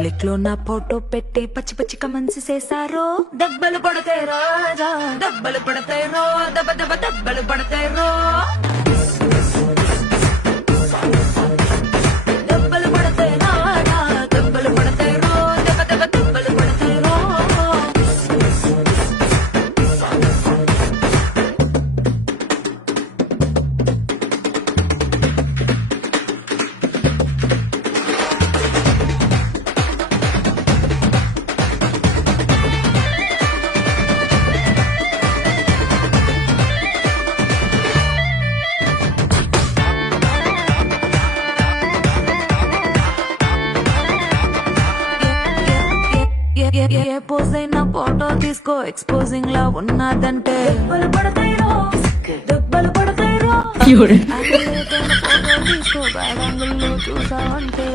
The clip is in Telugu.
పబ్లిక్ లో నా ఫోటో పెట్టి పచ్చి పచ్చి కమెంట్స్ చేశారో దెబ్బలు పడతాయి రాజా దెబ్బలు పడతాయి రో దెబ్బ దెబ్బ దెబ్బలు పడతాయి రో దెబ్బలు పడతాయి రాజా దెబ్బలు పడతాయి రో దెబ్బ దెబ్బ దెబ్బలు పడతాయి రో ఏ పోజ్ అయినా ఫోటో తీసుకో ఎక్స్పోజింగ్ లా ఉన్నదంటే దెబ్బలు పడతాయిరో దెబ్బలు పడతాయిరో ఫోటో తీసుకో బ్యాడ్ యాంగిల్ లో చూసావంటే